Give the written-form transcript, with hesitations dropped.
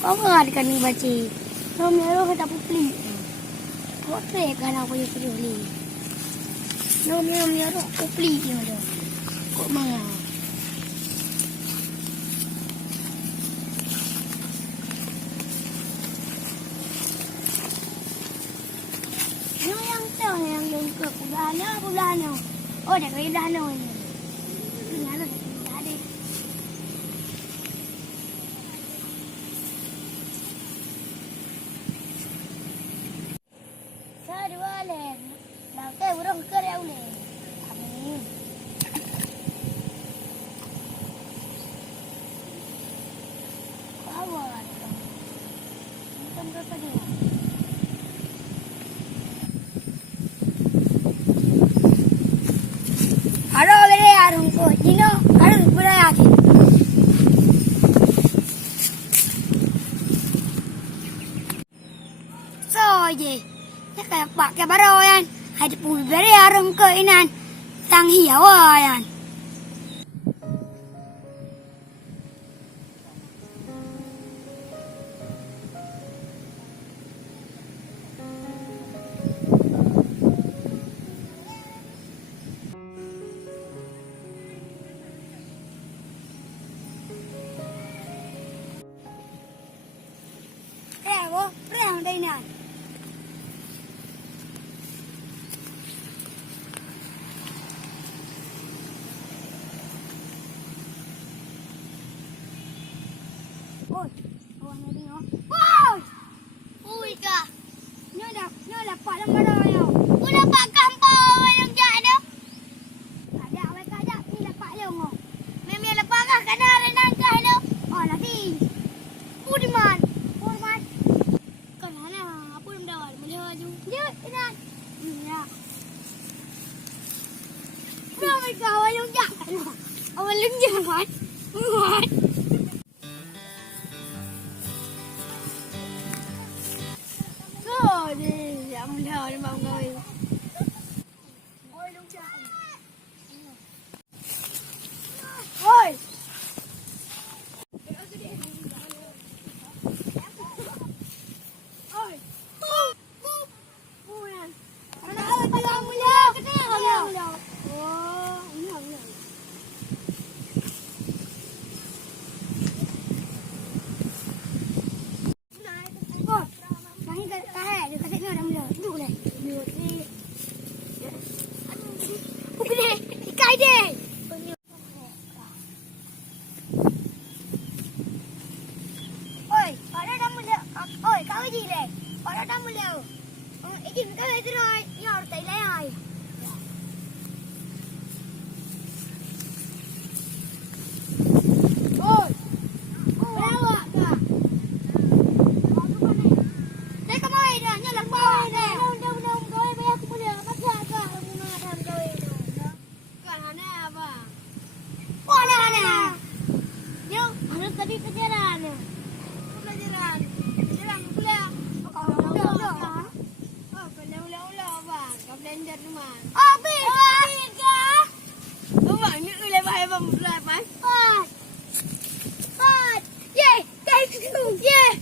Kau kan ni baca. Kau merah kita putih. Potret kan aku yang pergi beli. Merah putih ni ada. Kok mana? Yang tu yang ke bulan. Oh, dah kaya bulan ni. Ini ada tadi. Dua len. Dah ke urang ke dah ule. Amin. Awal. Macam berapa dia? Haro gede arung ko. Dino, arung pura aje. So je. Kayak pak kayak baro yan. Ada pul beri arung ke inan. Tang hiaw yan. Perang dah inan. Ôi, ôi này đi nó. Ôi! Ui cả. Nhớ là phải làm cái đó nhau. Ui là phải campo yang jadi. Ada awak ada ni là phải luôn ngô. Mẹ là phải cái đó là nang cái đó. Là đi. Pudiman. Còn nó là pudim đâu rồi, mình hơi chú. Nhớ cái này. Dạ. Nó mày cầu ai luôn dạ. Ông lính gì hỏi. Hỏi. Đi dặm thờ đi mọi người. Ôi đúng chưa? Ôi. Ôi. Ôi nè. Nó ơi đi ông leo. Cái này không leo. Ồ, không. Cái đi. Ôi, ở đây đang leo. Ôi, có cái gì này? Ở đây đang leo. Ý gì cái này rồi, nhỏ tay lấy rồi. Ôi. Leo ạ. Đây có mày nè, nhớ lần mày nè. Đâu, rồi bây giờ cũng leo bắt ra cả. Tadi kejaran. Pelajaran. Jalan pula. Oh, ulah bang. Kau belajar rumah. Oh, bega. Oh, bang, ni ulah bahaya bang. Pat. Ye, guys, ye.